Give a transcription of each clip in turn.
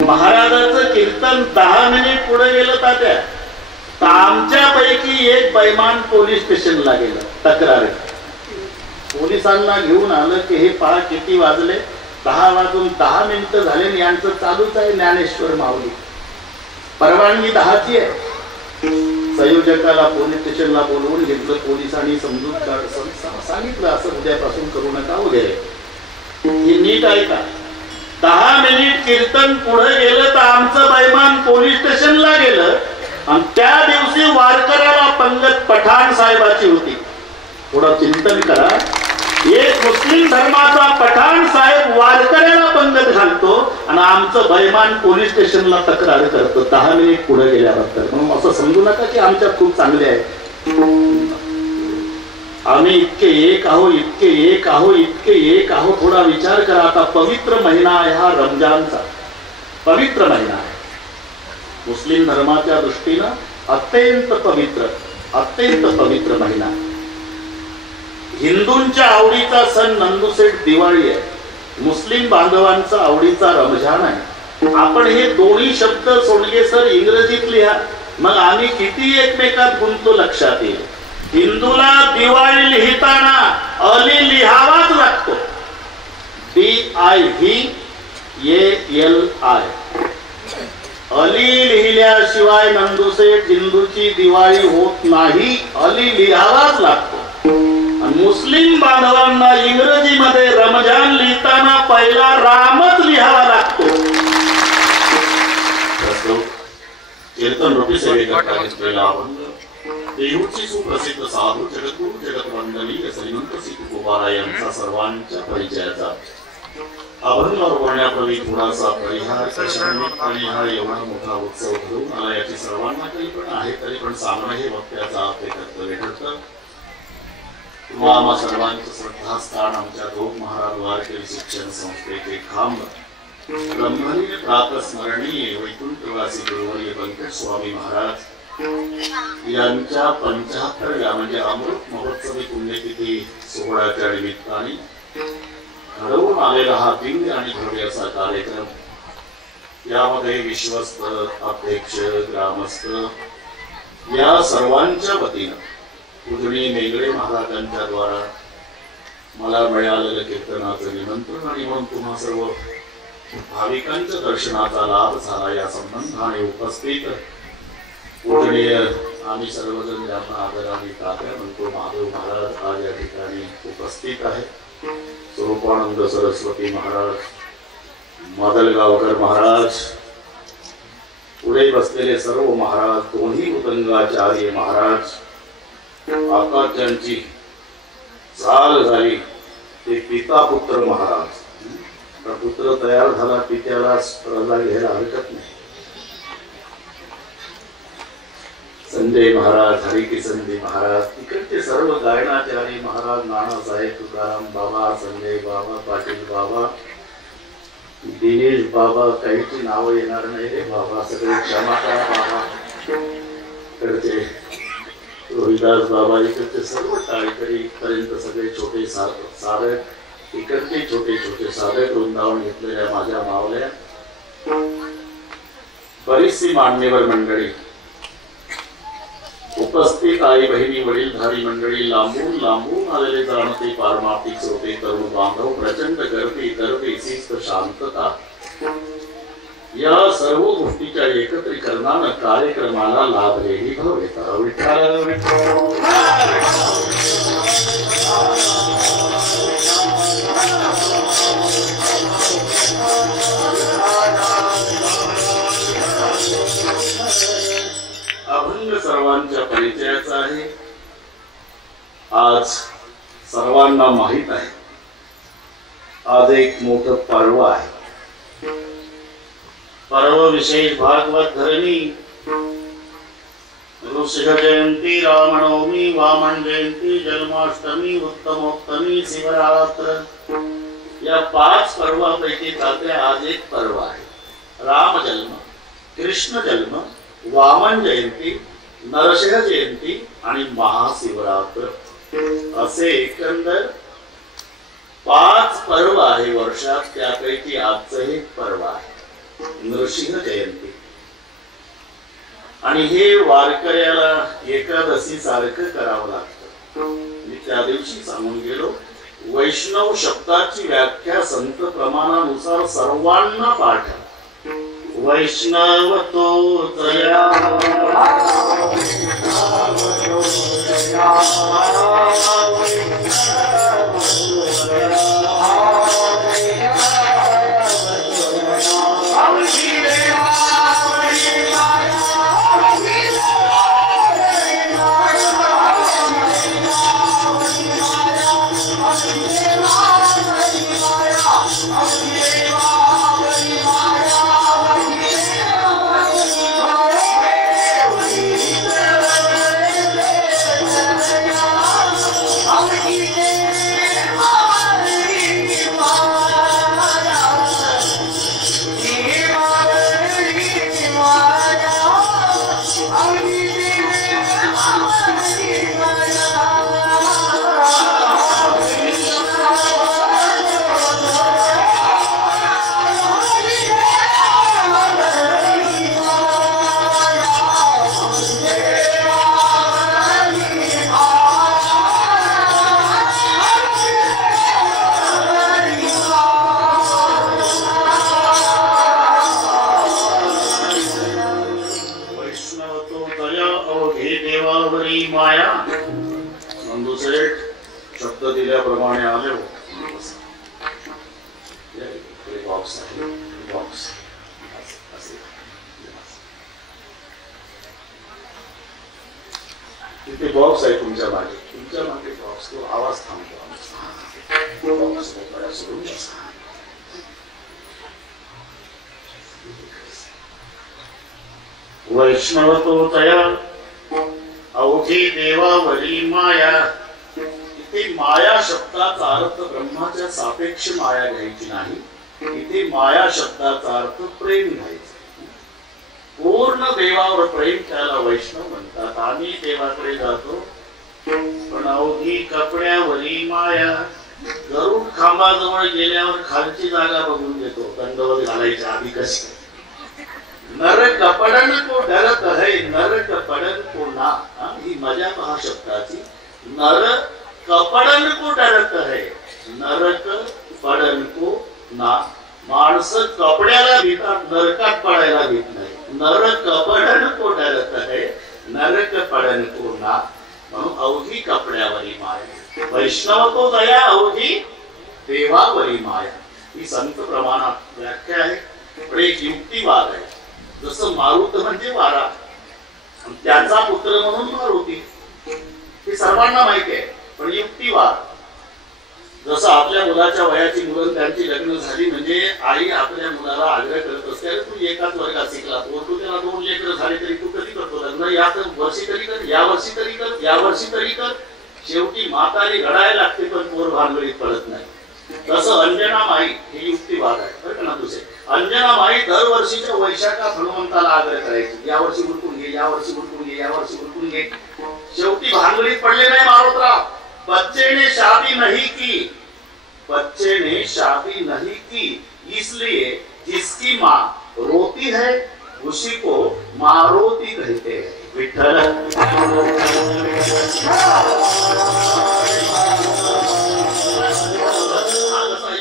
महाराजांचं कीर्तन 10 मिनिट पुढे गेलं तात्या, तर आमच्यापैकी एक बैमान पोलीस स्टेशनला गेलं तक्रार. पोलिसांना घेऊन आलं की हे पहा किती वाजले, 10 वाजून 10 मिनिटं झाले, यांचं चालूच आहे ज्ञानेश्वर माऊली, परवानगी 10ची आहे. संयोजकाला पोलीस स्टेशनला बोलवून घेतलं. पोलिसांनी समजूत सांगितलं असं उद्यापासून करू नका वगैरे. हे नीट ऐका, 10 मिनिट कीर्तन पुढे गेलं तर आमचं बैमान पोलीस स्टेशनला गेलं. आणि त्या दिवशी वारकऱ्याला पंगत पठाण साहेबाची होती. थोडं चिंतन करा, एक मुस्लिम धर्माचा पठाण साहेब वारकऱ्याला पंगत घालतो आणि आमचं बैमान पोलीस स्टेशनला तक्रार करतो 10 मिनिट पुढे गेल्याबद्दल. म्हणून असं समजू नका की आमच्यात खूप चांगले आहे. आम्ही इतके एक आहो, इतके एक आहो, इतके एक आहो. थोडा विचार करा. आता पवित्र महिना आहे हा रमजानचा, पवित्र महिना आहे. मुस्लिम धर्माच्या दृष्टीनं अत्यंत पवित्र महिना. हिंदूंच्या आवडीचा सण नंदुसेठ दिवाळी आहे, मुस्लिम बांधवांचा आवडीचा रमजान आहे. आपण हे दोन्ही शब्द सोडगे सर इंग्रजीत लिहा, मग आम्ही किती एकमेकात गुंततो लक्षात येईल. हिंदूला दिवाळी लिहिताना अली लिहावाच लागतो, DIVALI. अली लिहिल्याशिवाय नंदुसेठ हिंदूची दिवाळी होत नाही, अली लिहावाच लागतो. मुस्लिम बांधवांना इंग्रजीमध्ये रमजान लिहिताना पहिला रामच लिहावा लागतो. कीर्तन रूपी सेवेकरता घेतलेला अभंग देहूची सुप्रसिद्ध साधू जगद्गुरु जगतवंदनीय श्रीमंत श्री तुकोबारा यांचा सर्वांच्या परिचयाचा अभंग बोलण्यापूर्वी थोडासा परिहार आणि हा एवढा मोठा उत्सव घडून आला याची सर्वांना कल्पना आहे, तरी पण सांगणं हे वक्त्याचा आपले कर्तव्य ठरतं. आम्हा सर्वांचं श्रद्धास्थान आमच्या दोन महाराज वारकरी शिक्षण संस्थेचे खांब ब्रह्मणीय प्रातस्मरणीय वैकुंठवासी गुरुवर्य पंकज स्वामी महाराज यांच्या 75व्या म्हणजे अमृत महोत्सवी पुण्यतिथी सोहळ्याच्या निमित्ताने घडवून आलेला हा दिव्य आणि भव्य असा कार्यक्रम. यामध्ये विश्वस्त, अध्यक्ष, ग्रामस्थ या सर्वांच्या वतीनं पूजनीय मेघडे महाराजांच्या द्वारा मला मिळालेलं कीर्तनाचं निमंत्रण आणि म्हणून तुम्हा सर्व भाविकांच्या दर्शनाचा लाभ झाला या संबंधाने उपस्थित पूजनीय आम्ही सर्वजण ज्यांना आदराने तात्या म्हणतो माधव महाराज आज या ठिकाणी उपस्थित आहेत. स्वरूपानंद सरस्वती महाराज, मादलगावकर महाराज, पुढे बसलेले सर्व महाराज, दोन्ही मृदंगाचार्य महाराज, आकाशांची चाल झाली ते पिता पुत्र महाराज. पुत्र तयार झाला, पित्याला घ्यायला हरकत नाही. संजय महाराज, हरिकिसनजी महाराज, इकडचे सर्व गायनाचार्य महाराज, नानासाहेब, तुकाराम बाबा, संजय बाबा, पाटील बाबा, दिनेश बाबा, काहीची नावं येणार नाही रे बाबा, सगळे क्षमा करा बाबा. इकडचे रोहिदास बाबा, इकडचे सर्व टाळकरी पर्यंत सगळे छोटे साधक, इकडचे छोटे छोटे साधक, वृंदावन घेतलेल्या माझ्या मावल्या, बरीचशी मान्यवर मंडळी उपस्थित, आई बहिणी, वडीलधारी मंडळी, लांबून लांबून आलेले जाणते पारमार्थिक श्रोते, तरुण बांधव, प्रचंड गर्दी शिस्त, शांतता या सर्व गोष्टीच्या एकत्रीकरणानं कार्यक्रमाला लाभलेली भव्यता. विठ्ठल अभंग सर्वांच्या परिचयाचा आहे. आज सर्वांना माहित आहे आज एक मोठं पर्व आहे. पर्व विशेष भागवत धरणी, ऋषभ जयंती, रामनवमी, वामन जयंती, जन्माष्टमी, उत्तमोत्तमी, शिवरात्र या 5 पर्वापैकी तात्या आज एक पर्व आहे. राम जन्म, कृष्ण जन्म, वामन जयंती, नरसिंह जयंती आणि महाशिवरात्र असे एकंदर 5 पर्व आहे वर्षात. त्यापैकी आजचं एक पर्व आहे. नृसिंह जयंती आणि हे वारकऱ्याला एकादशी सारखं करावं लागतं. मी त्या दिवशी सांगून गेलो, वैष्णव शब्दाची व्याख्या संत प्रमाणानुसार सर्वांना पाठ. वैष्णव तो दया शब्द दिल्याप्रमाणे आले हो. तिथे बॉक्स आहे तुमच्या मागे बॉक्स. तो आवाज थांबतो. वैष्णव तो तया अवघी देवावरी माया. इथे माया शब्दाचा अर्थ ब्रह्माच्या सापेक्ष माया घ्यायची नाही. इथे माया शब्दाचा अर्थ प्रेम घ्यायचं. पूर्ण देवावर प्रेम त्याला वैष्णव म्हणतात. आम्ही देवाकडे जातो पण अवघी कपड्यावरी माया. गरुड खांबाजवळ गेल्यावर खालची जागा बघून घेतो दंडवत घालायच्या आधी कशी. नर कपडन को डरत है नर कपडन को ना. ही मजा पहा शब्दाची. नर कपडन को डरत है नरक पडन को ना. माणसं कपड्याला भीतात, नरकात पडायला भीत नाही. नर कपडन को डरत है नरक पडन को ना. म्हणून अवघी कपड्यावरी माया. वैष्णव तो दया अवघी देवावरी माया. ही संत प्रमाणात व्याख्या आहे. पण एक युक्तिवाद आहे. जसं मारुत म्हणजे वारा, त्याचा पुत्र म्हणून मारुती, हे सर्वांना माहिती आहे. पण युक्तिवाद, जसं आपल्या मुलाच्या वयाची मुलं त्यांची लग्न झाली म्हणजे आई आपल्या मुलाला आग्रह करत असते, तू एकाच वर्गात शिकला, तू त्याला 2 लेकरं झाले तरी तू कधी करतो लग्न, या वर्षी तरी कर, या वर्षी तरी कर, या वर्षी तरी कर. शेवटी म्हातारी घडायला लागते पण पोर भानगडीत पडत नाही. तसं अंजना माई, ही युक्तिवाद आहे बरं का ना तुझे. अंजना माई दरवर्षीच्या वैशाखात हनुमंताला आग्रह करायची, या वर्षी उरकून घे, या वर्षी उरकून घे, या वर्षी उरकून घे. शेवटी भानगडीत पडले नाही मारुतराव. बच्चे ने शादी नहीं की, बच्चे ने शादी नहीं की, इसलिए जिसकी माँ रोती है उसी को मारोती कहते हैं. विठ्ठल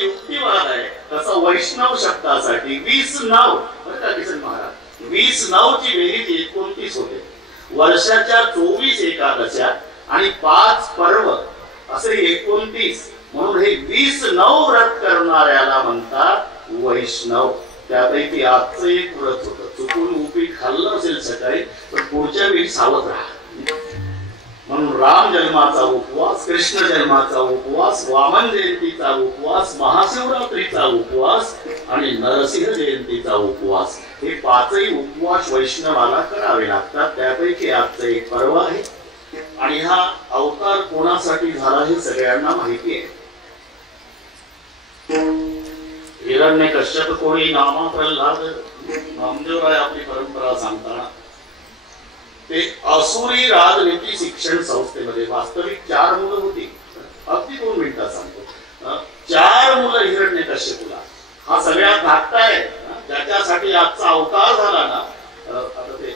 युक्तिवाद आहे. तसा वैष्णव शब्दासाठी 20 नाव बरं का किसन महाराज, 20 नावची बेरीज 29 होते. वर्षाच्या 24 एकादशा आणि 5 पर्व असे 29. म्हणून हे 20 नऊ व्रत करणाऱ्याला म्हणतात वैष्णव. त्यापैकी आजचं एक व्रत होतं. चुकून उपीट खाल्लं असेल सकाळी पण पुढच्या वेळी सावध राहा. म्हणून राम जन्माचा उपवास, कृष्ण जन्माचा उपवास, वामन जयंतीचा उपवास, महाशिवरात्रीचा उपवास आणि नरसिंह जयंतीचा उपवास, हे 5ही उपवास वैष्णवाला करावे लागतात. त्यापैकी आजचं एक पर्व आहे. आणि हा अवतार कोणासाठी झाला हे सगळ्यांना माहिती आहे. हिरण्यकश्यप कोणी नामा प्रल्हाद. नामदेवराय आपली परंपरा सांगताना ते असुरी राजनीती शिक्षण संस्थेमध्ये वास्तविक 4 मुलं होती. अगदी 2 मिनिटात सांगतो. 4 मुलं हिरण्यकश्यपूला. हा सगळ्यात धाकटा आहे. त्याच्यासाठी आजचा अवतार झाला ना. आता ते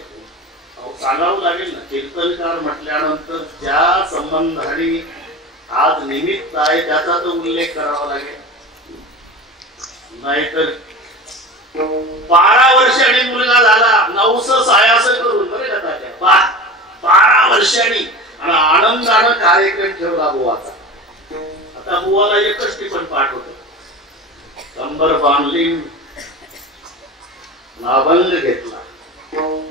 सांगावं लागेल ना, कीर्तनकार म्हटल्यानंतर ज्या संबंधाने आज निमित्त आहे त्याचा तर उल्लेख करावा लागेल. नाहीतर 12 वर्षांनी मुलगा झाला, 900 सायास करून बरे का तात्या, 12 वर्षांनी आणि आनंदानं कार्यक्रम ठेवला बुवाचा. आता बुवाला एकच टिपण पाठ होत, कंबर बांधली, अभंग घेतला,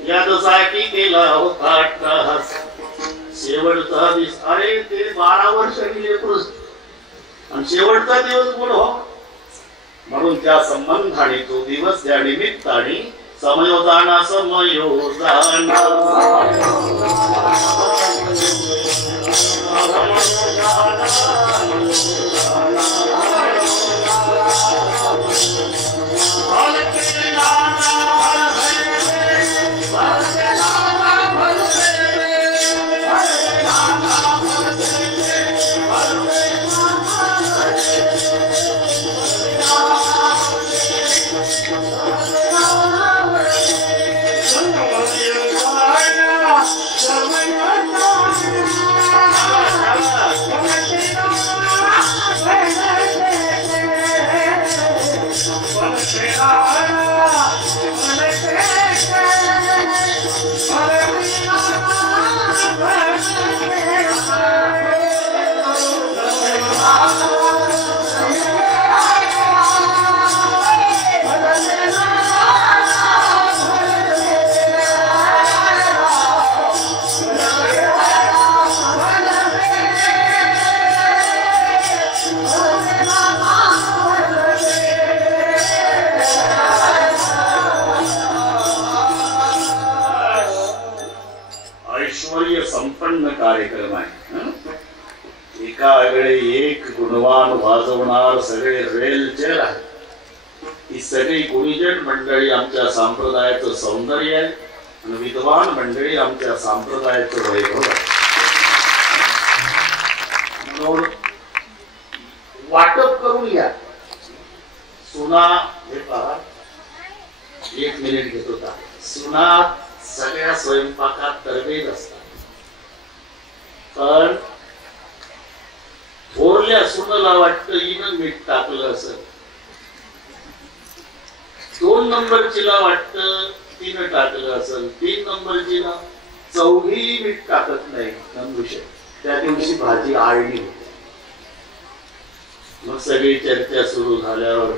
यासाठी केला होता अट्टहास, शेवटचा दिवस. अरे ते 12 वर्षांनी लेकरू आणि शेवटचा दिवस गुण हो. म्हणून त्या संबंधाने तो दिवस त्या निमित्ताने समयोदाना समयोदाना संपन्न कार्यक्रम आहे. एका वेळी एक गुणवान वाजवणार सगळे रेलचेर आहे. ही सगळी गुणीजन मंडळी आमच्या संप्रदायाचं सौंदर्य आहे आणि विद्वान मंडळी आमच्या संप्रदायाचं वैभव आहे. म्हणून वाटप करून घ्या. सुना हे पहा, 1 मिनिट घेत होता. सुना सगळ्या स्वयंपाकात तरबेज असतात, पण थोरल्या सुनाला वाटतं हिनं मीठ टाकलं असं, 2 नंबरचीला वाटतं तिनं टाकलं असेल, 3 नंबरचीला, चौघी मीठ टाकत नाही. नंदुषे त्या दिवशी भाजी आळणी होती. मग सगळी चर्चा सुरू झाल्यावर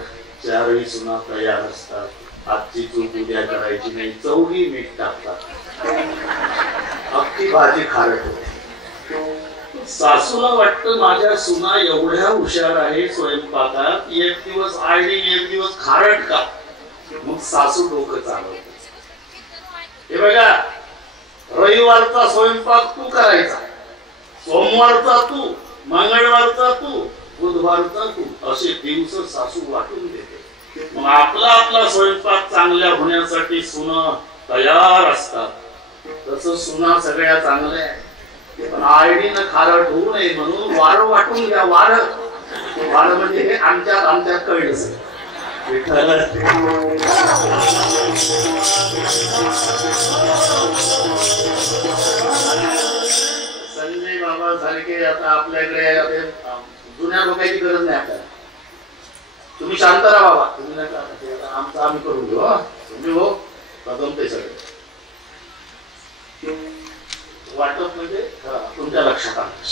4ही सुना तयार असतात. आजची चूक उद्या करायची नाही, चौघी मीठ टाकतात, अख्खी भाजी खारट होते. सासूला वाटतं माझ्या सुना एवढ्या हुशार आहे स्वयंपाकात, एक दिवस आळणी एक दिवस खारट का. मग सासू डोकं चालवते. हे बघा, रविवारचा स्वयंपाक तू करायचा, सोमवारचा तू, मंगळवारचा तू, बुधवारचा तू, असे दिवस सासू वाटून देते. मग आपला आपला स्वयंपाक चांगल्या होण्यासाठी सुना तयार असतात. तसं सुना सगळ्या चांगल्या आहे, पण आळणीनं खारट होऊ नये म्हणून वारं वाटून घ्या. वारं म्हणजे हे आमच्यात कळलं. संजय बाबा सारखे आता आपल्याकडे जुन्या लोकांची गरज नाही आपल्याला. तुम्ही शांत राहा बाबा, तुम्ही नका, आमचं आम्ही करून घेऊ. तुम्ही हो जमते सगळे. वाटप म्हणजे तुमच्या लक्षात आलं.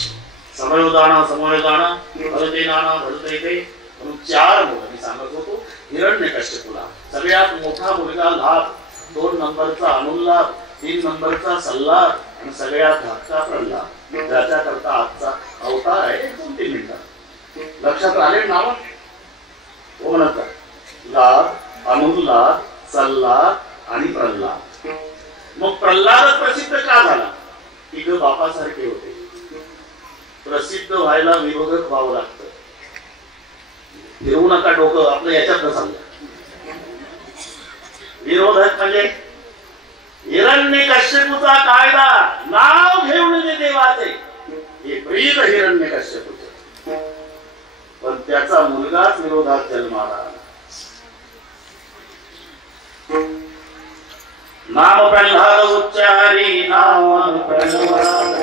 समयोदाना समयोदाना भरतेनाना भरते. म्हणून 4 मुलं मी सांगत होतो. हिरण्यकश्यपूला सगळ्यात मोठा मुलगा लाभ, 2 नंबरचा अनुल्लाभ, 3 नंबरचा सल्लाभ आणि सगळ्यात धाकटा प्रल्हाद. ज्याच्याकरता आजचा अवतार आहे. 2-3 मिनिटात लक्षात आले नाव. हो म्हणत लाभ, अनुल्लाभ, सल्लाभ आणि प्रल्हाद. मग प्रल्हाद प्रसिद्ध का झाला? तिघ बापासारखे होते. प्रसिद्ध व्हायला विरोधक व्हावं लागतं. फिरवू नका डोकं, आपलं याच्यात चाललं. विरोधक म्हणजे हिरण्यकश्यपूचा कायदा, नाव घेऊन देवाचे, हे प्रीत हिरण्यकश्यपूचे. पण त्याचा मुलगाच विरोधात जन्माला आला. नाम प्रल्हाद उच्चारी नाम प्रल्हाद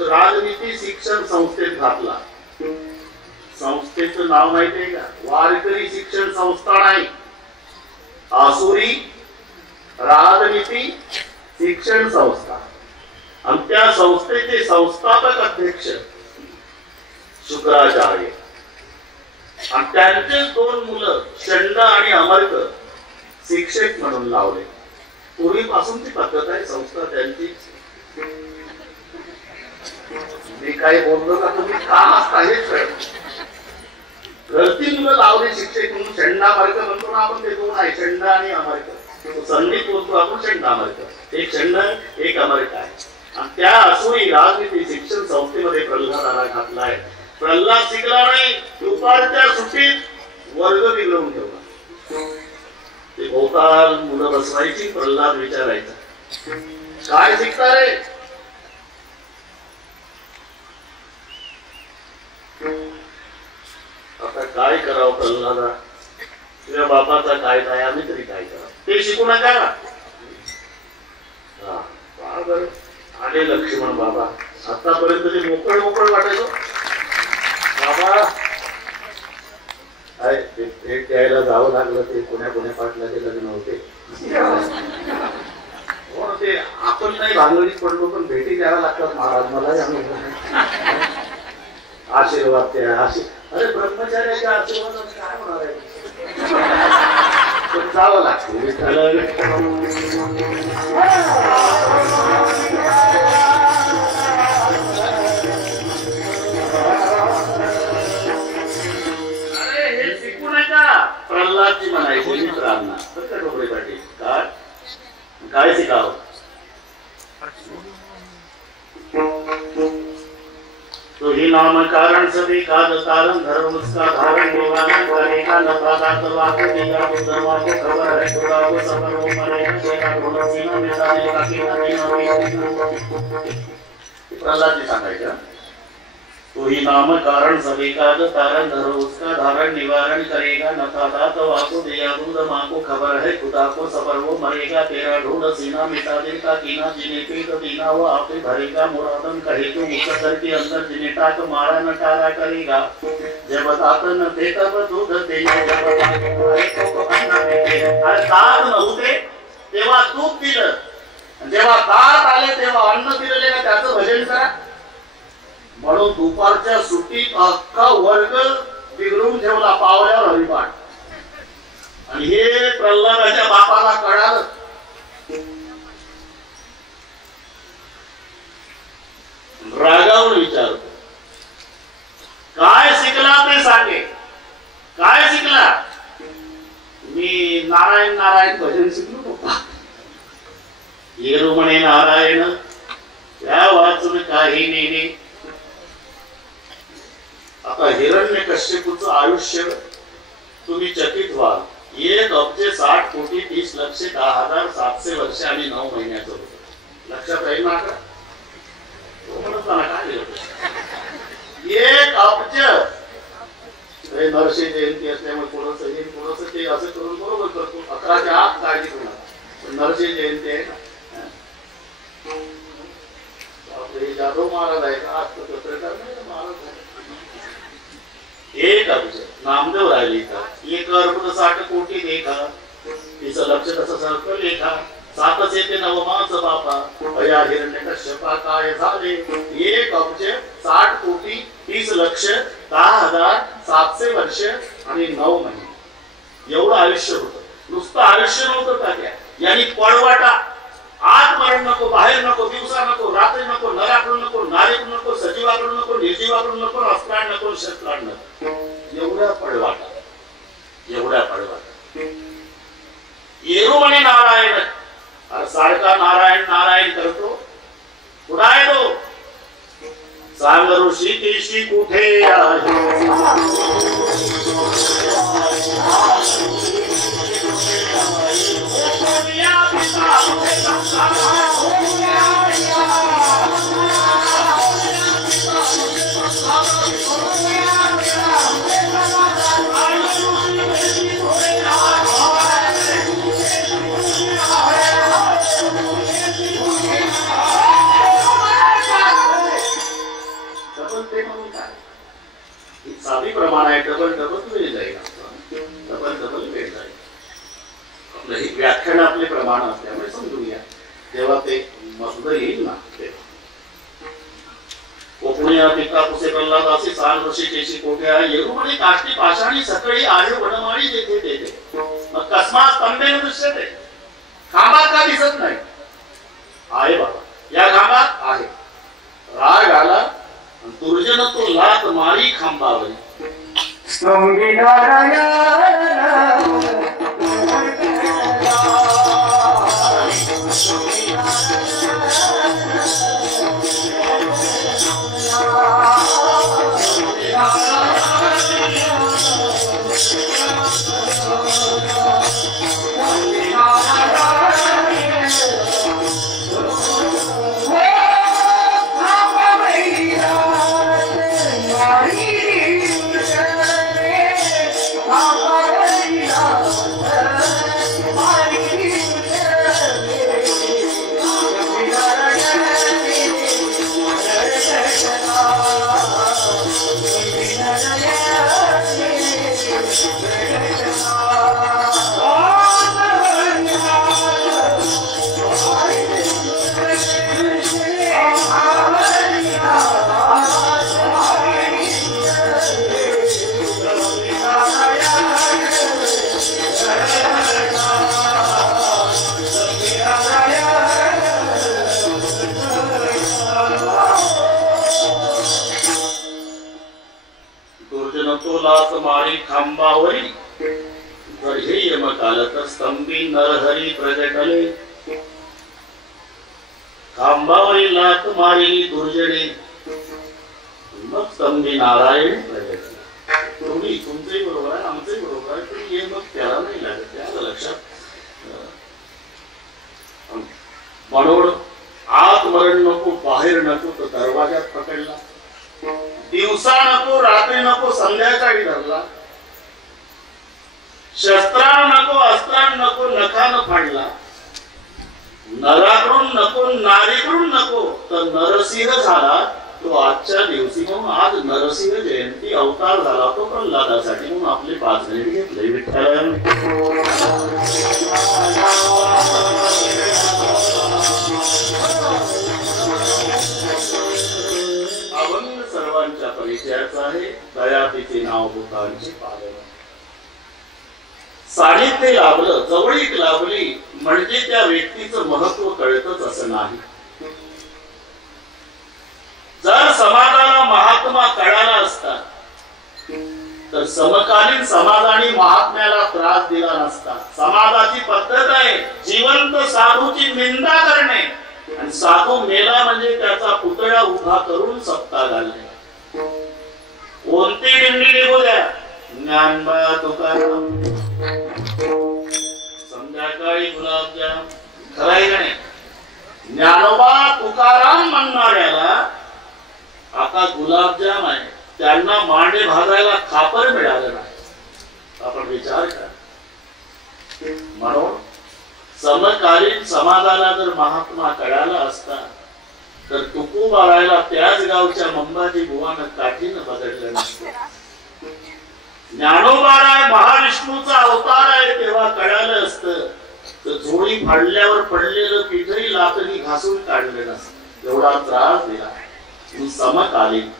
राजनीती शिक्षण संस्थेत घातला. संस्थेचं नाव माहितीये का? वारकरी शिक्षण संस्था नाही, आसुरी राजनीती शिक्षण संस्था. आणि त्या संस्थेचे संस्थापक अध्यक्ष शुक्राचार्य आणि त्यांचे दोन मुलं चंड आणि अमर्क शिक्षक म्हणून लावले. पूर्वीपासूनची पद्धत आहे संस्था त्यांची. मी काही बोललो का तुम्ही का असता हेच घरती मुलं लावले शिक्षक म्हणून. चंडामर्क म्हणतो ना आपण, ते दोन आहे चंड आणि अमर्क. संगीत बोलतो आपण चंडामर्क. एक चंड एक अमर्क आहे. आणि त्या असुरी राजनीती शिक्षण संस्थेमध्ये प्रल्हादाला घातलाय. प्रल्हाद शिकला नाही. दुपारच्या सुट्टीत वर्ग बिघडवून ठेवला. ते भोवताल मुलं बसवायची. प्रल्हाद विचारायचा, काय शिकता रे? आता काय करावं प्रल्हादा, तुझ्या बापाचा कायदा आहे, आम्ही तरी काय करावं? ते शिकू नका. आले लक्ष्मण बाबा. आतापर्यंत ते मोकळ मोकळ वाटायचो. बाबा भेट द्यायला जावं लागलं. ते कोण्या कोण्या पाटलाचे लग्न होते. ते आपण नाही भांगडीत पडलो, पण भेटी द्यायला लागतात महाराज मला. आशीर्वाद द्या. अरे ब्रह्मचार्याच्या आशीर्वादाने काय होणार आहे? पण जावं लागतं. अरे हे शिकू नका. प्रल्हादजी म्हणायचे मित्रांना, डोबळे पाटील, काय शिकावं? तो ही नाम कारण सभी काज कारण धर्म उसका धारण निवारण करेगा नफादात वाको दिया बुद्धवा को खबर है खुदा को सबर हो मरेगा तेरा ढोल सीना में डाले का की नदी प्रल्हाद जी सांगायचं. तो ही नाम कारण सभी काज कारण धर्म उसका धारण निवारण करेगा नफादात वाको दिया बुद्धवा को खबर है खुदा को सबर हो मरेगा तेरा ढोल सीना मिटा दे का कीना जिने पे तो दीना वो आपे भरेगा मुरादन कहे तो मुकद्दर के अंदर जिने टाक मारा न टारा करेगा जब तातन ते तब दूध दे जब तो अन्न देते. अरे दात नव्हते तेव्हा तूप दिलं, जेव्हा दात आले तेव्हा अन्न दिलेले ना, त्याचं भजन करा. म्हणून दुपारच्या सुट्टीत अख्खा वर्ग बिघडून ठेवला पावल्यावर हरिपाठ. आणि हे प्रल्हादाच्या बापाला कळालं. येरुमणे नारायण त्या वाचून काही नेणे. आता हिरण्यकश्यपूचं आयुष्य तुम्ही चकित व्हाल. 1,60,60,30,10,700 वर्ष आणि 9 महिन्याचं होतं. लक्षात राहील ना? का तो म्हणत ना काय लिहिलं 1 अब्ज. नरशी जयंती असल्यामुळे थोडंसं ते असं करून बरोबर करतो. 11च्या आत काळजी करणार. पण नरशी जयंती आहे ना. आपले जाधव महाराज आहे का? आज पत्रकार नाही महाराज आहे. 1 अब्ज. नामदेव राहिली का 1,60,00,000 लेखा. तिचं लक्ष कसं सारखं लेखा. 7च येते नवमाचं बापा. अया हिरण्यकश्यपा काय झाले. 1,60,30,10,700 वर्ष आणि 9 महिने एवढं आयुष्य होतं. नुसतं आयुष्य नव्हतं का त्या. यांनी पळवाटा. आत मरण नको, बाहेर नको, दिवसा नको, रात्री नको, नराकडून नको, नारीकडून नको, सजीवाकडून नको, निर्जीवाकडून नको, अस्त्राण नको, शस्त्राण नको. एवढ्या पळवाटा. येरुमणे नारायण. सारखा नारायण नारायण करतो. कुठं आहे तो? सांग ऋषिकेशी कुठे आहे. साधी प्रमाण आहे. डबल वेळ जाईल. डबल वेळ जाईल. आपलं ही व्याख्यान आपले प्रमाण असल्यामुळे समजूया. तेव्हा ते मसुदा येईल ना. कोकणी पिता पुसे प्रल्हाद असे सांग ऋषिकेशी कोठे आहे. येरुमणे काष्टी पाषाणी सकळी आहे वनमाळी जेथे तेथे. मग कस्मात स्तंभेन दृश्यते. खांबात का दिसत नाही. आहे बाबा या खांबात आहे. राग आला दुर्जन तो लात मारी खांबावरी. स्तंभी मारी खांबावरी. हे यम काल तर स्तंभी नरहरी प्रगटले. खांबावरी लात मारिली दुर्जने मग स्तंभी नारायण प्रगटले. तुम्ही तुमचंही बरोबर आहे आमचंही बरोबर आहे. पण हे मग त्याला नाही लागत. त्याला लक्षात म्हणून आत मरण नको, बाहेर नको, तर दरवाजात पकडला. दिवसा नको, रात्री नको, संध्याकाळी धरला. शस्त्राण नको, अस्त्राण नको, नखानं फाडला. नराकडून नको, नारीकडून नको, तर नरसिंह झाला तो आजच्या दिवशी. म्हणून आज नरसिंह जयंती अवतार झाला तो प्रल्हादासाठी. म्हणून आपले 5 मिनिट घेतले विठ्ठलाने. अभंग सर्वांच्या परिचयाचा आहे. दया तिचे नाव भूतांचे पालन. सानिध्य लाभलं, जवळीक लाभली म्हणजे त्या व्यक्तीचं महत्व कळतच असं नाही. जर समाजाला महात्मा कळाला असता तर समकालीन समाजाने महात्म्याला त्रास दिला नसता. समाजाची पद्धत आहे जिवंत साधूची निंदा करणे. काढणे आणि साधू मेला म्हणजे त्याचा पुतळा उभा करून सत्ता घालणे. कोणती दिंडी निघू द्या, ज्ञानबा तुकाराम, संध्याकाळी गुलाबजाम, खराय का नाही? ज्ञानोबा तुकाराम म्हणणाऱ्याला आता गुलाबजाम आहे, त्यांना मांडे भाजायला खापर मिळालं नाही. आपण विचार करा. म्हणून समकालीन समाजाला जर महात्मा कळाला असता तर तुकोबारायला त्याच गावच्या मंबाजी बुवानं काठीनं बदललं नसतं. ज्ञानोबाराय महाविष्णूचा अवतार आहे तेव्हा कळालं असतं तर झोळी फाडल्यावर पडलेलं पिठही लाकडी घासून काढलं नसतं. एवढा त्रास दिला. समकालीन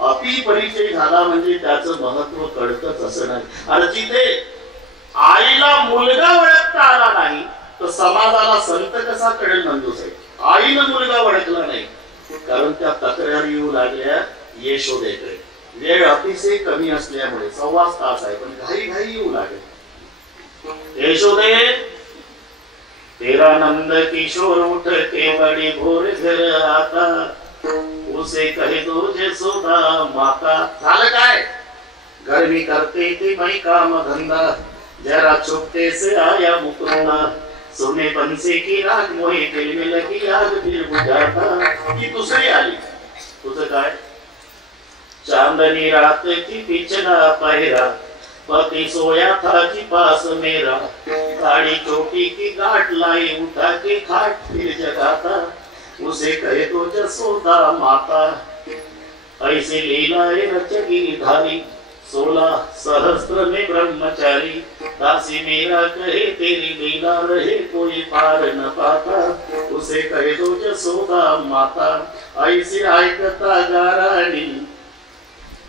अति परिचय झाला म्हणजे त्याचं महत्व कळतच असं नाही. अरे जिथे आईला मुलगा ओळखता आला नाही तर समाजाला संत कसा कळेल नंदूसाहेब? आईनं मुलगा ओळखला नाही कारण त्या तक्रारी येऊ लागल्या यशोदेकडे. वेळ अतिशय कमी असल्यामुळे 1.25 तास आहे पण घाई घाई येऊ लागले. यशोदे तेरा नंद किशोर उठ के बड़ी भोर घर आता, उसे कहे दो यशोदा माता. झालं काय? गर्मी करते थे मैं काम धंदा, जरा चुपते से आया मुकुंदा, सोने बंसी की राग मोहे दिल में लगी आग दिल बुझाता. की दुसरी आली. तुझं काय? चांदनी रात की पिछला पहरा, पति सोया था कि पास मेरा, गाड़ी चोटी की गांठ लाई उठा के खाट फिर जगाता, उसे कहे तो यशोदा माता. ऐसी लीलाएं रचगी धारी, 16 सहस्त्र में ब्रह्मचारी, दासी मेरा कहे तेरी लीला रहे कोई पार न पाता, उसे कहे तो यशोदा माता. ऐसी ऐकता गाराणी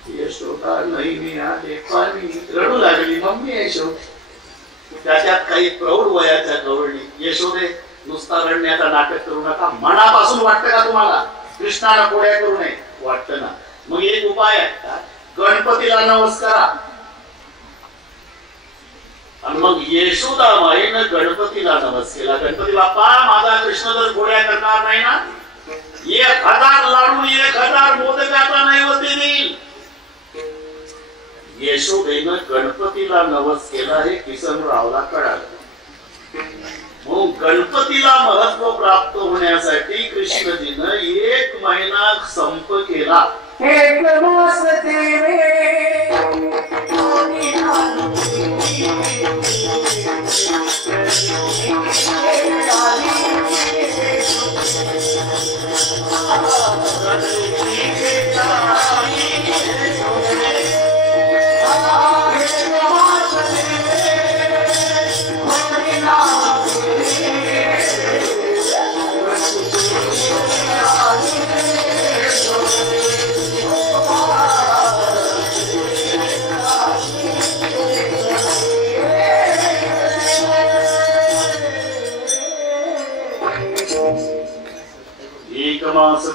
यशोदा नाही मिळाले पाणी. रडू लागली मम्मी यशोद. त्याच्यात काही प्रौढ वयाच्या गवळणी. यशोदे नुसता रडण्याचा नाटक करू नका. मनापासून वाटतं का तुम्हाला कृष्णाला पोळ्या करू नये? वाटतं ना. मग एक उपाय आहे, गणपतीला नमस्कारा. आणि मग यशोदा माईनं गणपतीला नमस्कार केला. गणपती बाप्पा माझा कृष्ण जर पोळ्या करणार नाही ना, 1000 लाडू 1000 मोदकाचा नैवेद्य देईल. यशोदेनं गणपतीला नवस केला हे किसनरावला कळालं. मग गणपतीला महत्व प्राप्त होण्यासाठी कृष्णजीनं 1 महिना संप केला. एक मास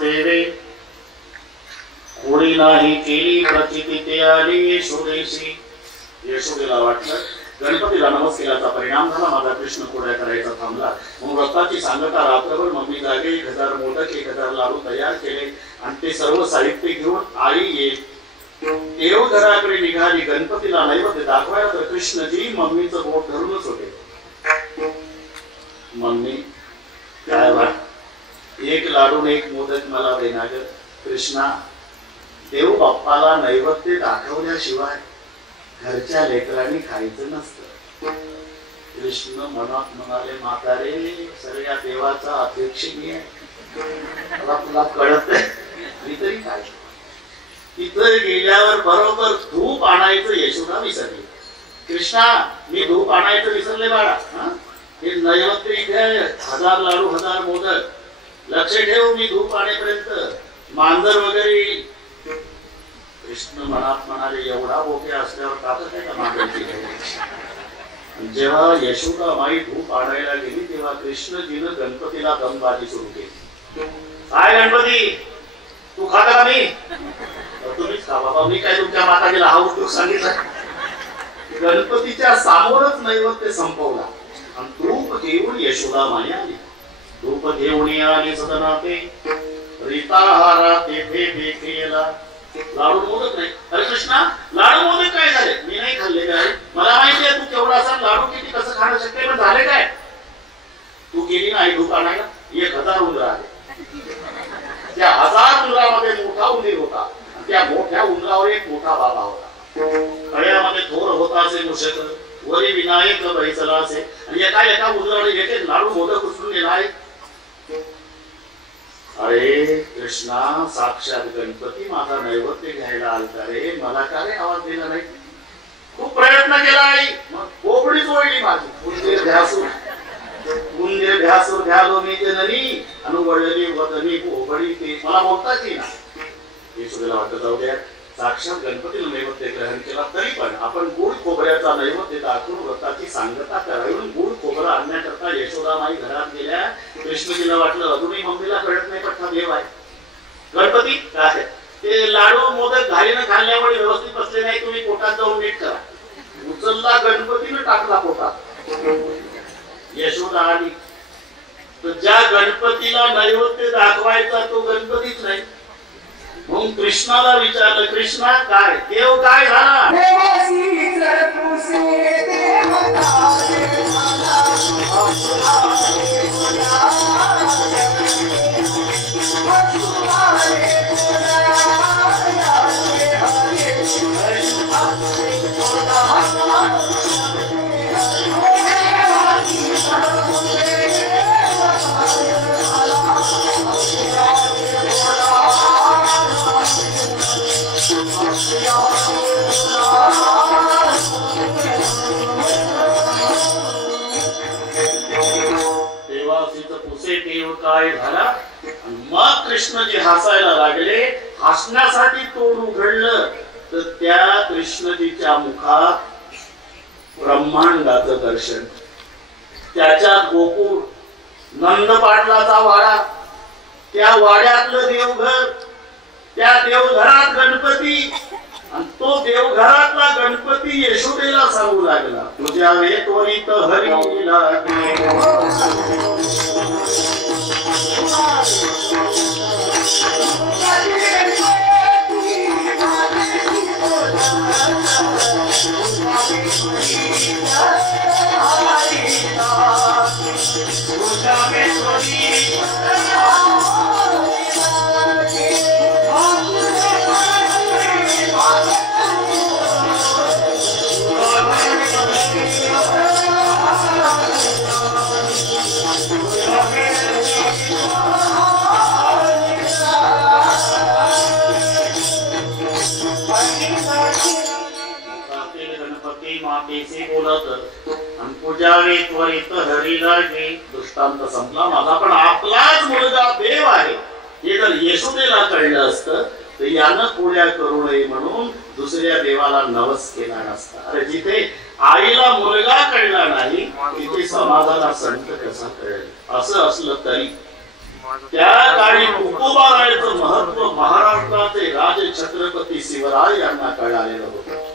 देवे कोणी नाही केली प्रचिती ते आली यशोदेशी. यशोदेला वाटलं गणपतीला नमस केल्याचा परिणाम झाला, माझा कृष्ण पोळ्या करायचा थांबला. मग व्रताची सांगता रात्रभर मम्मी जागे 1000 मोदक 1000 लाडू तयार केले आणि ते सर्व साहित्य घेऊन आई येईल देवघराकडे निघाली. गणपतीला नैवेद्य दाखवायला तर कृष्णजी मम्मीचं बोट धरूनच होते. मम्मी काय वाट, 1 लाडू 1 मोदक मला देणार कृष्णा. देव बाप्पाला नैवेद्य दाखवल्याशिवाय घरच्या लेकरांनी खायचं नसतं. कृष्ण मनात म्हणाले म्हातारे सगळ्या देवाचा अध्यक्ष मी आहे, मला तुला कळत नाही, मी तरी काय. तिथं गेल्यावर बरोबर धूप आणायचं यशोदा विसरली. कृष्णा मी धूप आणायचं विसरले बाळा. हे नैवेद्य इथे 1000 लाडू 1000 मोदक, लक्ष ठेव मी धूप आणेपर्यंत मांजर वगैरे. कृष्ण मनात म्हणाले एवढा बोके असल्यावर कापत आहे का मांजरची. जेव्हा यशोदा माई धूप आणायला गेली तेव्हा कृष्णजीनं गणपतीला दमबाजी सुरू केली. काय गणपती तू खाता का? मी तुम्हीच खा बाबा, मी काय तुमच्या माताजीला हा उद्योग सांगितला. गणपतीच्या समोरच नैवेद्य संपवला आणि धूप घेऊन यशोदा माई आली. धूप घेऊन आली सदनाते रीताहारा तेथे देखीला लाडू मोदक नाही. अरे कृष्णा, लाडू मोदक काय झाले? मी नाही खाल्ले काय? मला माहिती आहे तू केवढासा लाडू किती कसं खाणं शक्य आहे, पण झाले काय? तू गेली नाही धूप आणायला, 1000 उंदर आले. त्या 1000 उंदरामध्ये मोठा उंदीर होता. त्या मोठ्या उंदरावर एक मोठा बाबा होता. कळ्यामध्ये थोर होता असे मूषक, वरी विनायक बैसला असे. आणि एका उंदराने एक लाडू मोदक उचलून नेला आहे. अरे कृष्णा, साक्षात गणपती माझा नैवेद्य घ्यायला आलता रे, मला का रे आवाज दिला नाही? खूप प्रयत्न केला आई, मग कोपडी जोडली माझी. उंदीर भ्यासूर घ्यालो मी जननी, अनुवळली वदनी कोपडी ते. मला बोलताच येईना. येशूला वाटत जाऊ द्या, साक्षात गणपतीला नैवेद्य ग्रहण केला तरी पण आपण गुड खोबऱ्याचा नैवेद्य दाखवून व्रताची सांगता करावी. गुड खोबरं आणण्याकरता यशोदामाई घरात गेल्या. कृष्णजीला वाटलं अजूनही मम्मीला कळत नाही पठ्ठा देव आहे. गणपती काय ते लाडू मोदक घालीनं खाल्ल्यामुळे व्यवस्थित बसले नाही, तुम्ही पोटात जाऊन नीट करा. उचलला गणपतीने टाकला पोटात. यशोदा आली तर ज्या गणपतीला नैवेद्य दाखवायचा तो गणपतीच नाही. मग कृष्णाला विचारलं, कृष्णा काय देव काय झाला? काय झाला? मग कृष्णजी हसायला लागले. हसण्यासाठी तोंड उघडलं तर त्या कृष्णजीच्या मुखात ब्रह्मांडाचं दर्शन. त्याच्यात गोकुळ, नंद पाटलाचा वाडा, त्या वाड्यातलं देवघर, त्या देवघरात गणपती, आणि तो देवघरातला गणपती यशोदेला सांगू लागला, तुझ्या वेत्वरित हरीला दृष्टांत संपला माझा. पण आपलाच मुलगा देव आहे हे जर यशोदेला कळलं असतं तर यानं पुढ्या करू नये म्हणून दुसऱ्या देवाला नवस केला नसता. अरे जिथे आईला मुलगा कळला नाही तिथे समाजाला संत कसा कळेल? असं असलं तरी त्या काळी तुकोबारायचं महत्व महाराष्ट्राचे राजे छत्रपती शिवराय यांना कळालेलं होतं.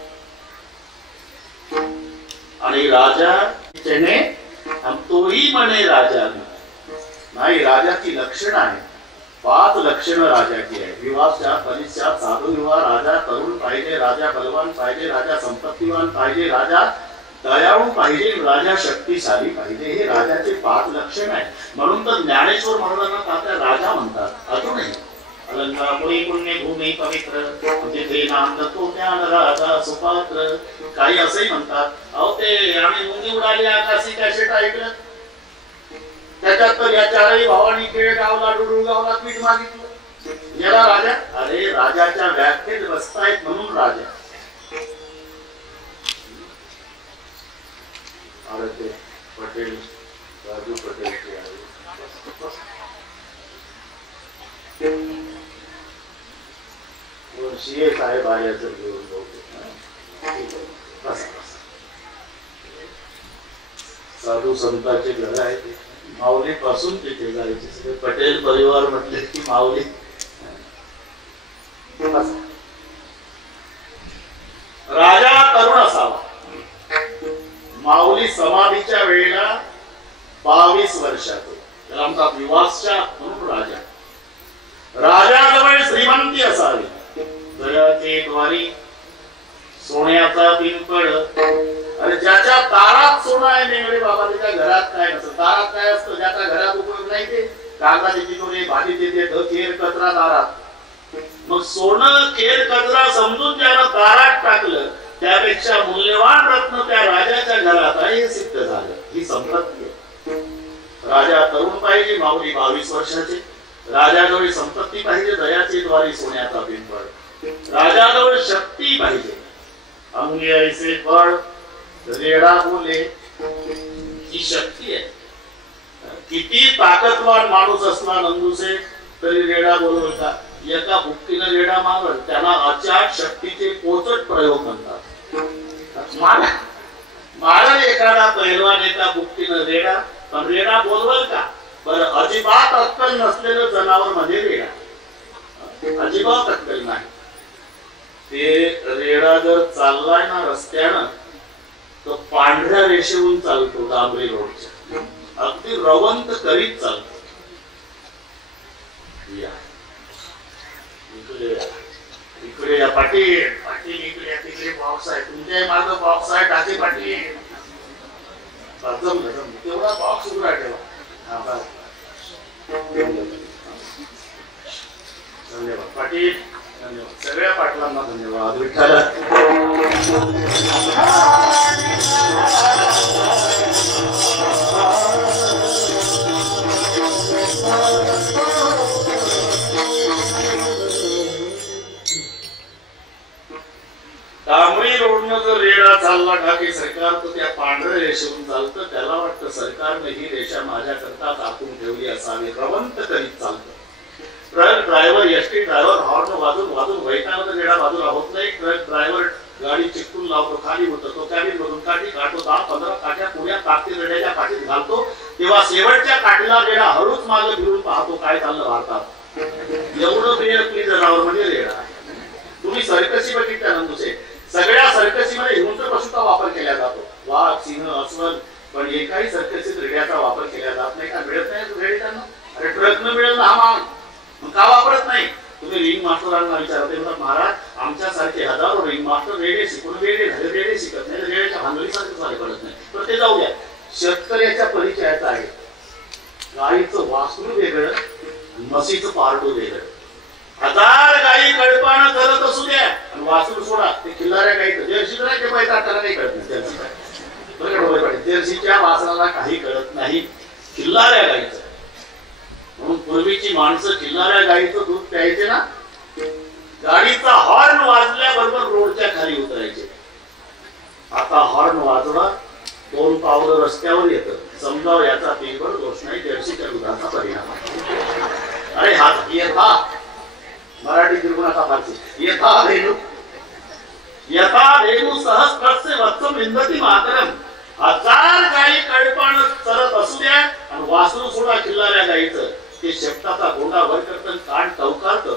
आणि राजा त्याने तोही म्हणे राजा नाही. राजाची लक्षणं आहे, 5 लक्षणं राजाची आहे. विवाहाच्या परिस्यात साधू विवाह, राजा तरुण पाहिजे, राजा बलवान पाहिजे, राजा संपत्तीवान पाहिजे, राजा दयाळू पाहिजे, राजा शक्तिशाली पाहिजे. हे राजाचे 5 लक्षण आहे. म्हणून तर ज्ञानेश्वर महाराजांना तात्या राजा म्हणतात. अजूनही अलंकापुरी पुण्य भूमी पवित्र तिथे नांदतो ज्ञान राजा सुपात्र. काही असंही म्हणतात. अहो ते आम्ही मुंगी उडाली आकाशी कॅसेट ऐकलं, त्याच्यात तर या 4ही भावांनी केळगावला डुडुळगावला पीठ मागितलं. याला राजा? अरे राजाच्या व्याख्येत बसतायत म्हणून राजा. अरे ते पटेल, राजू पटेल सीए साहेब आल्याचं घेऊन साधू संतांचे घर आहे ते माऊली पासून तिथे जायचे. सगळे पटेल परिवार म्हटले की माऊली. राजा तरुण असावा. माऊली समाधीच्या वेळेला 22 वर्षाचे. त्याला म्हणतात विवासच्या म्हणून राजा. राजाजवळ श्रीमंती असावी, दयाचे द्वारी सोन्याचा पिंपळ. अरे ज्याच्या दारात सोनं आहे मेंगडे बाबा, त्याच्या घरात काय नसतं. दारात काय असतं, ज्याच्या घरात उपयोग नाही ते कागदाची तिजोरी, भाजीचे ते खेर कचरा दारात. मग सोनं खेर कचरा समजून ज्यानं दारात टाकलं, त्यापेक्षा मूल्यवान रत्न त्या राजाच्या घरात आहे हे सिद्ध झालं. ही संपत्ती आहे. राजा तरुण पाहिजे, माऊली 22 वर्षाचे. राजाजवळ संपत्ती पाहिजे, दयाचे द्वारी सोन्याचा पिंपळ. राजाजवळ शक्ती पाहिजे, अंगी ऐसे बळ रेडा बोले, ही शक्ती आहे. किती ताकदवान माणूस असला नंदुसे तरी रेडा बोलवता. एका बुक्कीनं रेडा मारल त्याला अचाट शक्तीचे पोचट प्रयोग म्हणतात. मारल एखादा पैलवान एका बुक्कीनं रेडा, पण रेडा बोलवल का? बरं, अजिबात अक्कल नसलेलं जनावर मध्ये रेडा, अजिबात अक्कल नाही. ते रेडा जर चाललाय ना रस्त्यानं, तो पांढऱ्या रेषेवरून चालतो, डांबरी रोडच्या अगदी रवंत करीत चालतो. इकडे या पाटील, पाटील इकडे, तिकडे बॉक्स आहे, तुमच्या मागं बॉक्स आहे, टाके पाटील. तेवढा बॉक्स उघडा ठेवा. धन्यवाद पाटील, धन्यवाद सगळ्या पाटलांना, धन्यवाद. विठ्ठल डांबरी रोडनं जर रेडा चालला ठाके सरकार, तर त्या पांढऱ्या रेषेवरून चालतं. त्याला वाटतं सरकारने ही रेषा माझ्याकरता आखून ठेवली असावी, रवंत करीत चालतं. Truck driver, ST driver horn वाजून वाजून वैतागानं रेडा बाजूला होत नाही. ट्रक ड्रायव्हर गाडी चिकटून लावतो, खाली होतो, तो कॅबिन मधून काठी काढतो, 10-15 काठ्या पुऱ्या ताकदी रेड्याच्या काठीत घालतो. तेव्हा शेवटच्या काठीला रेडा हळूच मागे फिरून पाहतो काय चाललं भारतात. एवढं बेअक्कली जनावर म्हणजे रेडा. तुम्ही सर्कसी बघितल्या नंदुसे, सगळ्या सर्कसीमध्ये हिंस्र पशुचा वापर केला जातो, वाघ, सिंह, अस्वल. पण एकाही सर्कसीत रेड्याचा वापर केला जात नाही. का मिळत नाही रेडे त्यांना? अरे ट्रक न मिळेल ना हा, मग का वापरत नाही? तुम्ही रिंग मास्टरांना विचारते, महाराज आमच्यासारखे हजारो रिंग मास्टर रेडे शिकून वेडे झाले, रेडे शिकत नाही, रेड्याच्या भांडवलीसारखं झाले कळत नाही. तर ते जाऊ द्या, शेतकऱ्याच्या परिचयाचं आहे. गाईचं वासरू वेगळं, म्हशीचं पारडू वेगळं. 1000 गाई कळपानं करत असू द्या, आणि वासरू सोडा, ते खिल्लाऱ्या गाईचं जर्सी नाही, ते पाहिजे त्याला काही कळत नाही. जर्सी काय जर्सीच्या वासराला काही कळत नाही, खिल्लाऱ्या गाईचं. म्हणून पूर्वीची माणसं खिल्लाऱ्या गाईचं दूध प्यायचे ना, गाडीचा हॉर्न वाजल्याबरोबर रोडच्या खाली उतरायचे. आता हॉर्न वाजवा, 2 पावलं रस्त्यावर येतं, समजावं याचा पेपर दोष नाही, जर्सीच्या दुधाचा परिणाम. अरे हा येथा मराठी त्रिगुणाचा फारसी यथा धेनु सहस्त्रस्य वत्सम विंदती मातरम. 1000 गाई कळपानं चरत असू द्या, आणि वासरू सोडा खिल्लाऱ्या गाईचं, ते शेपटाचा गोंडा वर करतं, कान टवकारतं,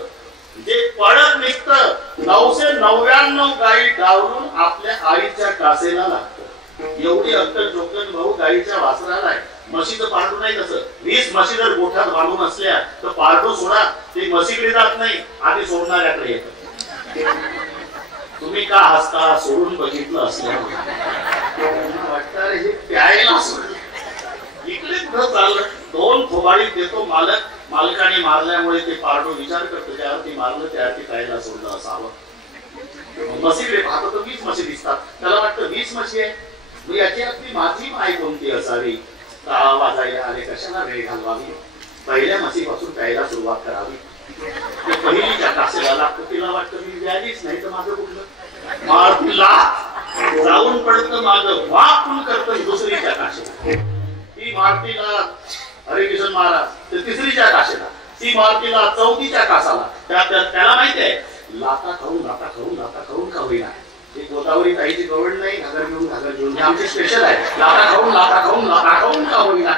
जे पळत निघतं. 999 गाई डावरून आपल्या आईच्या कासेला लागतं. एवढी अक्कल जोकन भाऊ गाईच्या वासराला आहे. म्हशीचं पारडू नाही तसं. 20 म्हशी जर गोठ्यात बांधून असल्या तर पारडू सोडा, ते म्हशीकडे जात नाही, आधी सोडणाऱ्याकडे येतं. तुम्ही का हसता? सोडून बघितलं असल्यामुळे वाटतं हे प्यायला सोडलं. इकडे कुठं चाललं? 2 थोबाडीत देतो मालक, मालकाने मारल्यामुळे ते पारडू विचार करतो, त्यावरती मारलं त्यावरती प्यायला सोडलं असावं. म्हशीकडे पाहतो तर 20 म्हशी दिसतात, त्याला वाटतं 20 म्हशी आहे, मग याची अगदी माझी माय कोणती असावी? वाजायला आले कशाला वेळ घालवावी, पहिल्या म्हशीपासून प्यायला सुरुवात करावी. पहिलीच्या कासेला लागतं, तिला वाटतं मी व्याधीच नाही तर माझं कुठलं मारतीला जाऊन पडतं, माझं वाकून करतं दुसरीच्या काशेला. ती मारतीला हरिकिशन महाराज तर तिसरीच्या काशेला, ती मारतीला 4थीच्या कासाला. त्याला माहिती आहे लाता खाऊन का होईना. एक गोदावरी ताईची गवळ नाही, घागर घेऊन आमची स्पेशल आहे. लाता खाऊन का होईना.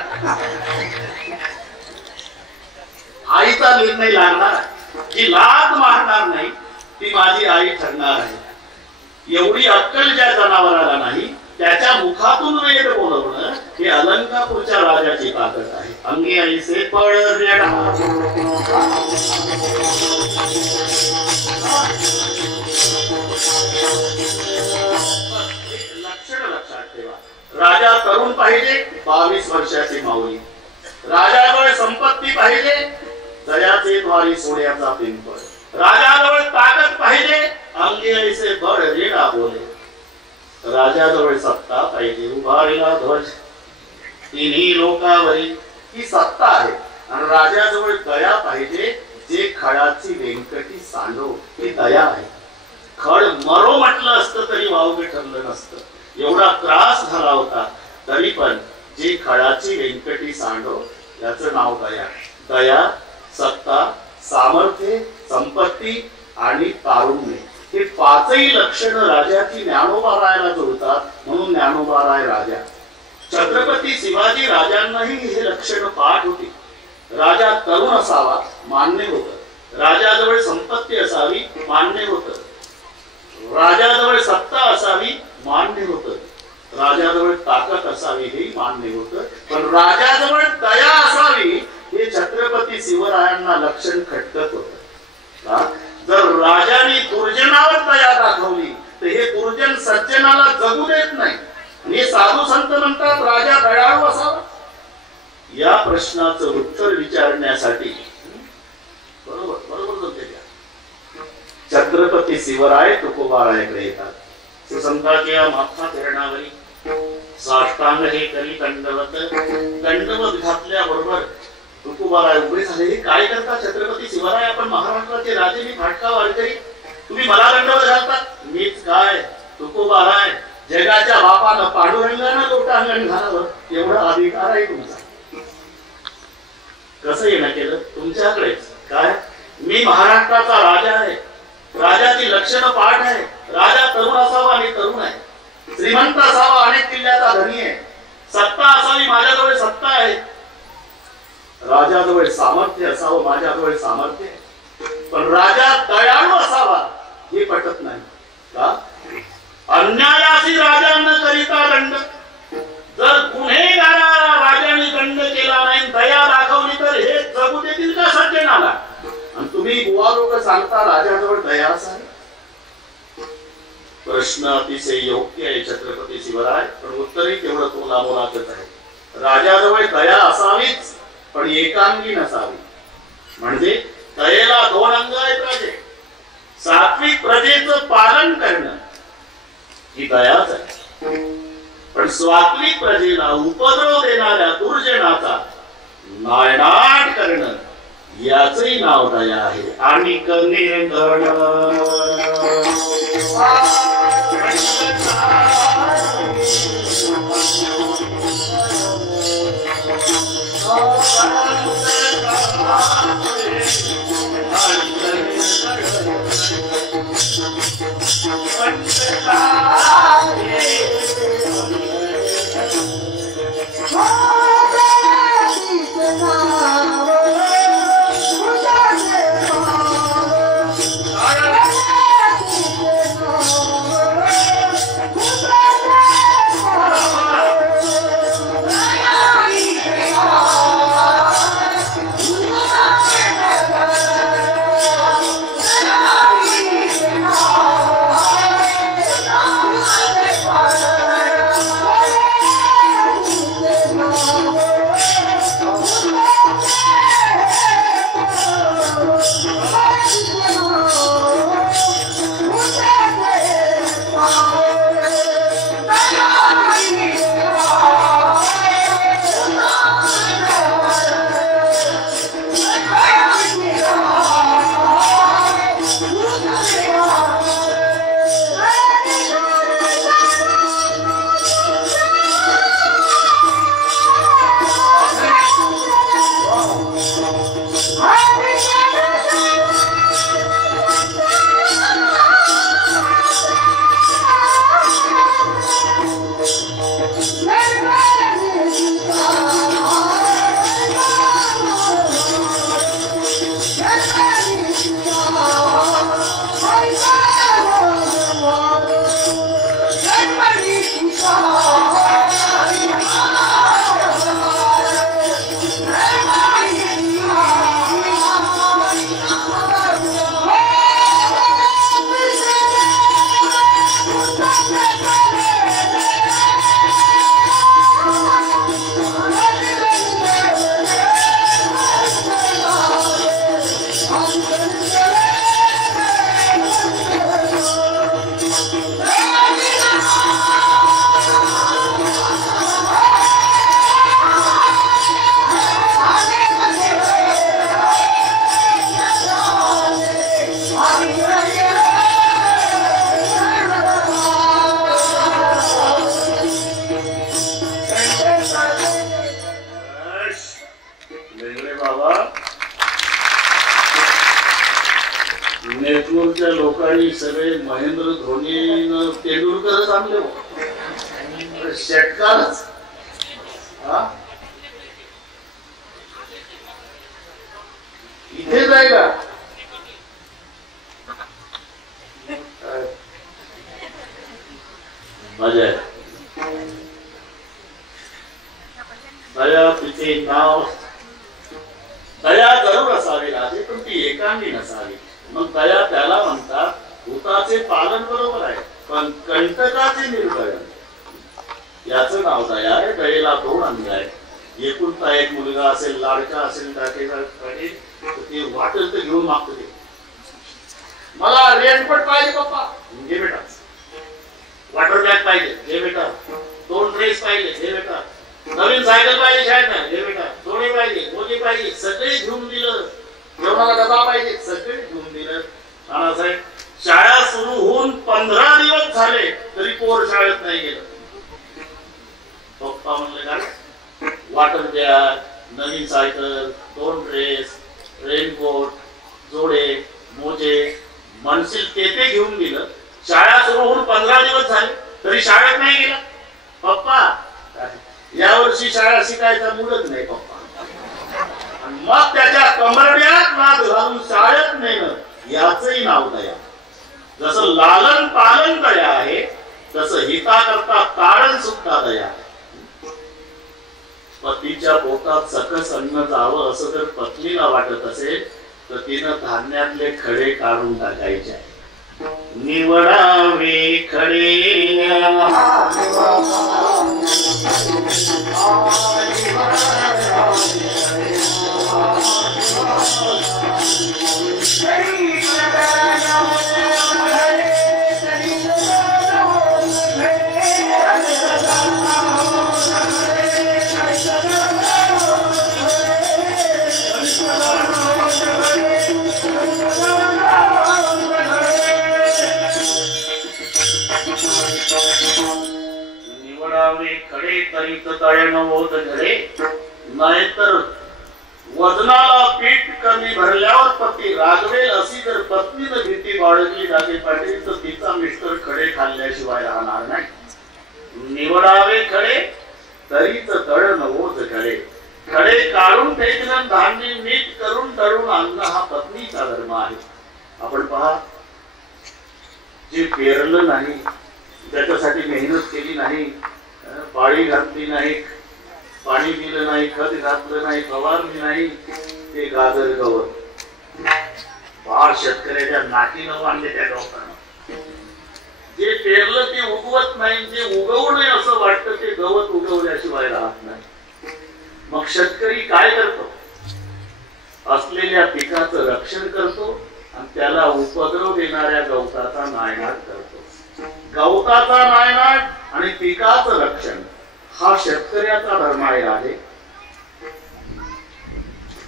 आईचा निर्णय लागणार, जी लात मारणार नाही ती माझी आई ठरणार आहे. एवढी अक्कल ज्या जनावराला नाही, त्याच्या मुखातून वेद बोलवणं ही अलंकापूरच्या राजाची ताकद आहे. अंगे ऐसे पळरेडा लक्षण लक्षात ठेवा. राजा तरुण पाहिजे, 22 वर्षाची माऊली. राजाजवळ संपत्ती पाहिजे, दयाचे द्वारी सोन्याचा पिंपळ. राजाजवळ ताकद पाहिजे, अंगे ऐसे बळ रेडा बोले. राजाजवळ सत्ता पाहिजे, उभारला ध्वज तिन्ही लोकावरी. ही सत्ता आहे. आणि राजाजवळ दया पाहिजे, जे खळाची व्यंकटी सांडो. ही दया आहे. खळ मरो म्हटलं असतं तरी वावगे ठरलं नसतं. एवढा त्रास झाला होता तरी पण जे खळाची व्यंकटी सांडो याचं नाव दया. दया, सत्ता, सामर्थ्य, संपत्ती आणि तारुण्य हे पाचही लक्षण राजाची ज्ञानोबारायाला जुळतात. म्हणून ज्ञानोबाराय राजा. छत्रपती शिवाजी राजांनाही हे लक्षण पाठ होती. राजा तरुण असावा मान्य होतं. राजाजवळ संपत्ती असावी मान्य होतं. राजाजवळ सत्ता असावी मान्य होतं. राजाजवळ ताकद असावी हे मान्य होतं. पण राजाजवळ दया असावी हे छत्रपती शिवरायांना लक्षण खटकत होतं. जर राजाने दुर्जनावर दया दाखवली तर हे दुर्जन सज्जनाला जगू देत नाही. आणि साधू संत म्हणतात राजा दयाळू असावा. या प्रश्नाचं उत्तर विचारण्यासाठी बरोबर छत्रपती शिवराय तुकोबारायाकडे येतात. सुसंताच्या माथा फिरणावरी साष्टांग हे करी दंडवत. दंडवत घातल्याबरोबर तुकोबाराय उभे झाले. हे काय करता छत्रपती शिवराय? आपण महाराष्ट्राचे राजे, मी फाटका वारकरी, तुम्ही मला दंडवत घालतात? मीच काय तुकोबाराय, जगाच्या बापानं पांडुरंगानं लोटांगण घालावं एवढा अधिकार आहे तुमचा. कसं येणं केलं? तुमच्याकडेच. काय? मी महाराष्ट्राचा राजा आहे. राजाची लक्षणं पाठ आहे. राजा तरुण असावा आणि तरुण आहे. श्रीमंत असावा, अनेक किल्ल्याचा धनी आहे. सत्ता असावी, माझ्याजवळ सत्ता आहे. राजाजवळ सामर्थ्य असावं, माझ्याजवळ सामर्थ्य आहे. पण राजा दयाळू असावा हे पटत नाही. का? अन्यायाशी राजांना करिता दंड. जर गुन्हेगाराला राजाने दंड केला नाही, दया दाखवली तर हे जगू देतील का सज्जनाला? आणि तुम्ही बुवा लोक सांगता राजाजवळ दया असावी. प्रश्न अतिशय योग्य आहे छत्रपती शिवराय, पण उत्तरही तेवढं तोलामोलाचंच आहे. राजाजवळ दया असावीच, पण एकांगी नसावी. म्हणजे दयेला दोन अंग आहेत राजे. सात्विक प्रजेचं पालन करणं ही दयाच आहे. पण स्वात्विक प्रजेला उपद्रव देणाऱ्या दुर्जनाचा नायनाट करणं याचंही नाव दया आहे. आणि जयपूरच्या लोकांनी सगळे महेंद्र धोनी तेंडुलकरच आणले षटकारच इथे जायला मजा दया तिचे नाव दया जरूर असावी राजे पण ती एकांगी नसावी मग दया त्याला म्हणतात भूताचे पालन बरोबर आहे पण कंटकाचे निर्दयन याचं नाव दया आहे दयेला दोन अंग आहेत एकुलता एक मुलगा असेल लाडका असेल ते वाटेल तर घेऊन मागतो ते मला रेनकोट पाहिजे पप्पा घे बेटा वॉटर बॅग पाहिजे घे बेटा 2 ड्रेस पाहिजे घे बेटा नवीन सायकल पाहिजे शाळेत घे बेटा दोन्ही पाहिजे मोदी पाहिजे सगळे घेऊन दिलं जेवणाला डबा पाहिजे सगळे घेऊन दिलं नानासाहेब शाळा सुरू होऊन 15 दिवस झाले तरी पोर शाळेत नाही गेलं पप्पा म्हणले का वॉटर बॅग नवीन सायकल 2 ड्रेस रेनकोट जोडे मोजे मनसील ते घेऊन दिलं शाळा सुरू होऊन 15 दिवस झाले तरी शाळेत नाही गेला पप्पा या वर्षी शाळा शिकायचा मूडच नाही पप्पा मग त्याच्या कमरड्यात नाद घालून शाळेत नेणं याचंही नाव दया जसं लालन पालन दया आहे तसं हिता करता तारण सुद्धा दया आहे पतीच्या पोटात सकस अन्न जावं असं जर पत्नीला वाटत असेल तर तिनं धान्यातले खडे काढून टाकायचे आहे निवडावे खडे खडे तरीत तळण होत घडे नाहीतर वजनाला पीठ कमी भरल्यावर पती रागवेल अशी जर पत्नीनं भीती बाळगली जाते पाटील तर तिचा मिस्टर खडे खाल्ल्याशिवाय राहणार नाही निवडावे खडे तरीच तळण होत घडे खडे काढून फेकणं धान्य नीट करून तळून आणणं हा पत्नीचा धर्म आहे आपण पहा जे पेरलं नाही त्याच्यासाठी मेहनत केली नाही पाळी घातली नाही पाणी दिलं नाही खत घातलं नाही फवारणी नाही ते गाजर गवत फार शेतकऱ्याच्या नाकीनं बांधले त्या गवतानं जे पेरलं ते उगवत नाही जे उगवू नये असं वाटतं ते गवत उगवल्याशिवाय राहत नाही मग शेतकरी काय करतो असलेल्या पिकाचं रक्षण करतो आणि त्याला उपद्रव देणाऱ्या गवताचा नायनाट करतो गवताचा नायनाट आणि पिकाचं रक्षण हा शेतकऱ्याचा धर्म आहे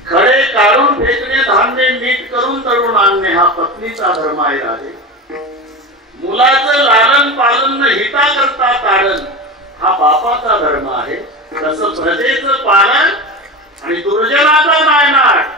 खडे काढून फेकणे धान्य नीट करून तळून आणणे हा पत्नीचा धर्म आहे मुलाचं लालन पालन हिता करता तारण हा बापाचा धर्म आहे तसं प्रजेचं पालन आणि दुर्जनाचा नायनाट